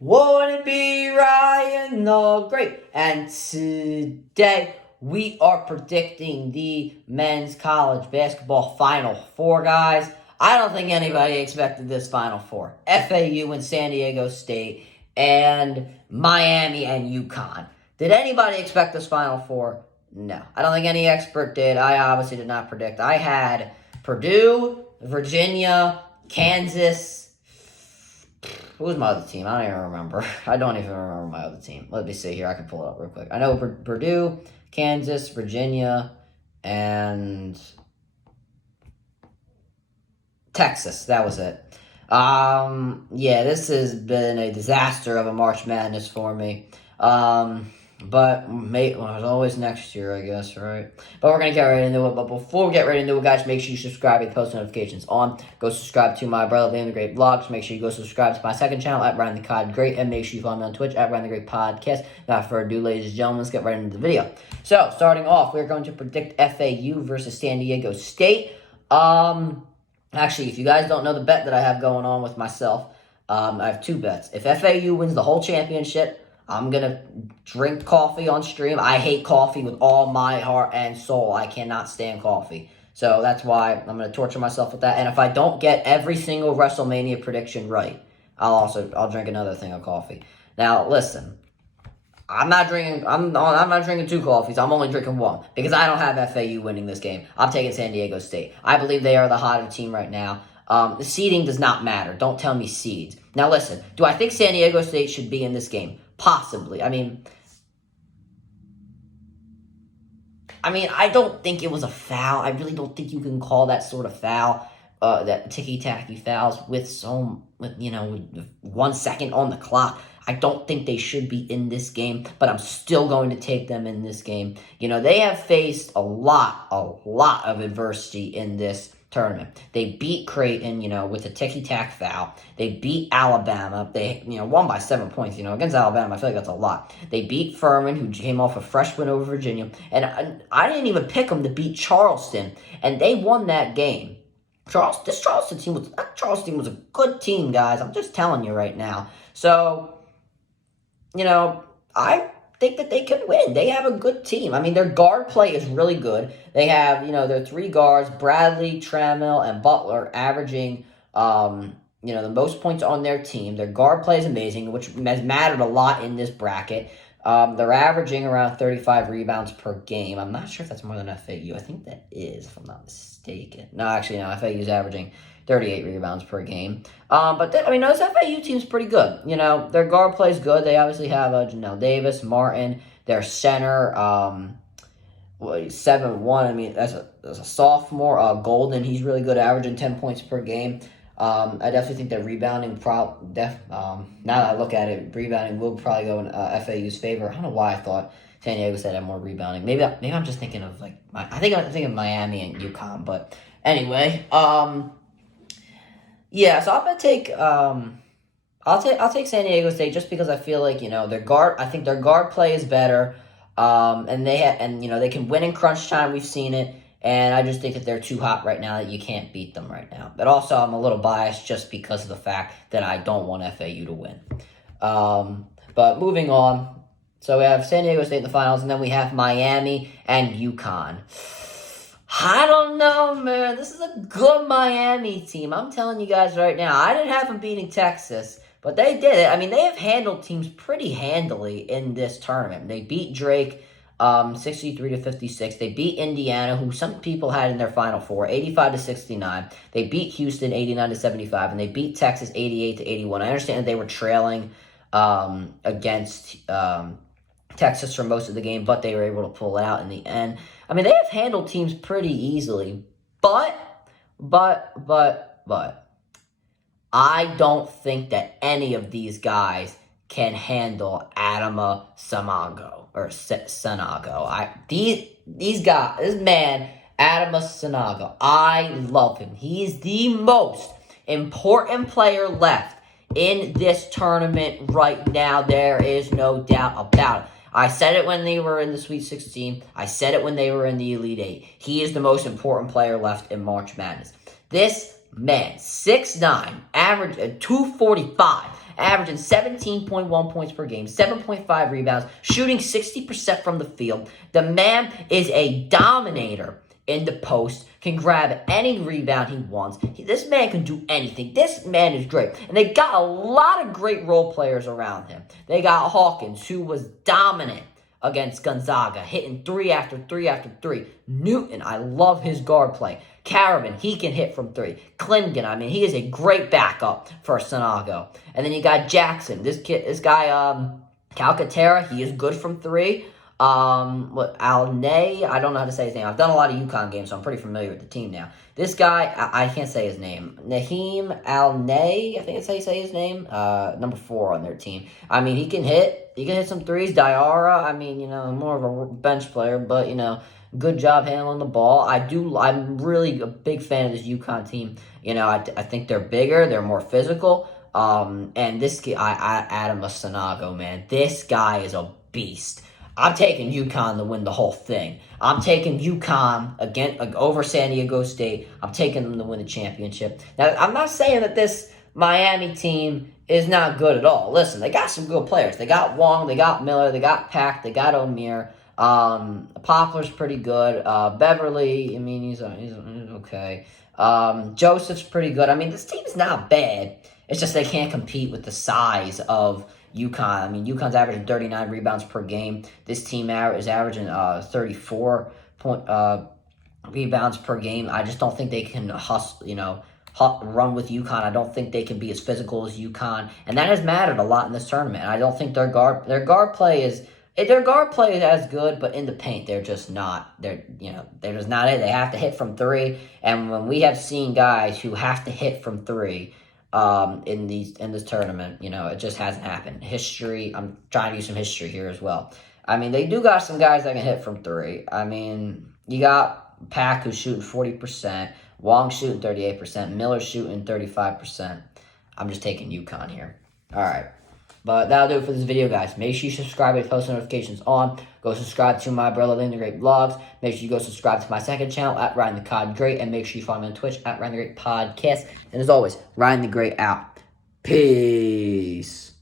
Wouldn't be Ryan the Great. And today we are predicting the men's college basketball Final Four, guys. I don't think anybody expected this Final Four. FAU and San Diego State and Miami and UConn. Did anybody expect this Final Four? No. I don't think any expert did. I obviously did not predict. I had Purdue, Virginia, Kansas. Who was my other team? I don't even remember. I don't even remember my other team. Let me see here. I can pull it up real quick. I know Purdue, Kansas, Virginia, and Texas. That was it. Yeah, this has been a disaster of a March Madness for me. But it's always next year, I guess, right? But we're going to get right into it. But before we get right into it, guys, make sure you subscribe and post notifications on. Go subscribe to my Brother Liam the Great vlogs. Make sure you go subscribe to my second channel at Ryan the Cod Great. And make sure you follow me on Twitch at Ryan the Great Podcast. Without further ado, ladies and gentlemen, let's get right into the video. So, starting off, we're going to predict FAU versus San Diego State. Actually, if you guys don't know the bet that I have going on with myself, I have two bets. If FAU wins the whole championship, I'm going to drink coffee on stream. I hate coffee with all my heart and soul. I cannot stand coffee. So that's why I'm going to torture myself with that. And if I don't get every single WrestleMania prediction right, I'll drink another thing of coffee. Now, listen. I'm not drinking two coffees. I'm only drinking one because I don't have FAU winning this game. I'm taking San Diego State. I believe they are the hotter team right now. The seeding does not matter. Don't tell me seeds. Now, listen. Do I think San Diego State should be in this game? Possibly. I mean, I don't think it was a foul. I really don't think you can call that sort of foul, that ticky-tacky fouls with 1 second on the clock. I don't think they should be in this game, but I'm still going to take them in this game. They have faced a lot of adversity in this tournament. They beat Creighton, with a ticky-tack foul. They beat Alabama. They, won by 7 points. Against Alabama, I feel like that's a lot. They beat Furman, who came off a fresh win over Virginia. And I didn't even pick them to beat Charleston, and they won that game. This Charleston team was a good team, guys. I'm just telling you right now. So, I think that they can win. They have a good team. Their guard play is really good. They have, their three guards, Bradley, Trammell, and Butler, averaging, the most points on their team. Their guard play is amazing, which has mattered a lot in this bracket. They're averaging around 35 rebounds per game. I'm not sure if that's more than FAU. I think that is, if I'm not mistaken. No, actually, no. FAU is averaging 38 rebounds per game. But this FAU team's pretty good. Their guard play is good. They obviously have Janelle Davis, Martin, their center, 7-1. That's a sophomore. Golden, he's really good, averaging 10 points per game. I definitely think that rebounding, now that I look at it, rebounding will probably go in FAU's favor. I don't know why I thought San Diego State had more rebounding. Maybe I'm just thinking of I'm thinking of Miami and UConn. But anyway, yeah. So I'm gonna take I'll take San Diego State just because I feel like their guard. I think their guard play is better. And they can win in crunch time. We've seen it. And I just think that they're too hot right now that you can't beat them right now. But also, I'm a little biased just because of the fact that I don't want FAU to win. But moving on. So we have San Diego State in the finals, and then we have Miami and UConn. I don't know, man. This is a good Miami team. I'm telling you guys right now. I didn't have them beating Texas, but they did it. They have handled teams pretty handily in this tournament. They beat Drake 63-56. They beat Indiana, who some people had in their Final Four, 85-69. They beat Houston 89-75, and they beat Texas 88-81. I understand that they were trailing against Texas for most of the game, but they were able to pull it out in the end. They have handled teams pretty easily, but I don't think that any of these guys can handle Adama Sanogo. These guys, this man, Adama Sanogo, I love him. He is the most important player left in this tournament right now. There is no doubt about it. I said it when they were in the Sweet 16. I said it when they were in the Elite 8. He is the most important player left in March Madness. This man, 6'9", average 245, averaging 17.1 points per game, 7.5 rebounds, shooting 60% from the field. The man is a dominator in the post, can grab any rebound he wants. This man can do anything. This man is great. And they got a lot of great role players around him. They got Hawkins, who was dominant against Gonzaga, hitting 3 after 3 after 3. Newton, I love his guard play. Caravan, he can hit from 3. Klingon, I mean, he is a great backup for Sanogo. And then you got Jackson. This guy, Calcaterra, he is good from 3. Alnay, I don't know how to say his name. I've done a lot of UConn games, so I'm pretty familiar with the team now. This guy, I can't say his name. Naheem Alnay, I think that's how you say his name. Number 4 on their team. I mean, he can hit. He can hit some threes. Diarra, I mean, more of a bench player, but, good job handling the ball. I'm really a big fan of this UConn team. I think they're bigger. They're more physical. And this guy, Adama Sanogo, man, this guy is a beast. I'm taking UConn to win the whole thing. I'm taking UConn over San Diego State. I'm taking them to win the championship. Now, I'm not saying that this Miami team is not good at all. Listen, they got some good players. They got Wong, they got Miller, they got Pack, they got O'Meara. Poplar's pretty good. Beverly, I mean, he's okay. Joseph's pretty good. I mean, this team's not bad. It's just they can't compete with the size of UConn. I mean, UConn's averaging 39 rebounds per game. This team is averaging 34 rebounds per game. I just don't think they can run with UConn. I don't think they can be as physical as UConn, and that has mattered a lot in this tournament. And I don't think their guard play is as good, but in the paint they're just not. They're just not it. They have to hit from 3, and when we have seen guys who have to hit from 3. In this tournament, it just hasn't happened. History, I'm trying to use some history here as well. I mean, they do got some guys that can hit from 3. I mean, you got Pack who's shooting 40%, Wong shooting 38%, Miller shooting 35%. I'm just taking UConn here. All right. But that'll do it for this video, guys. Make sure you subscribe and post notifications on. Go subscribe to my brother Ryan the Great Vlogs. Make sure you go subscribe to my second channel at Ryan the Cod Great. And make sure you follow me on Twitch at Ryan the Great Podcast. And as always, Ryan the Great out. Peace.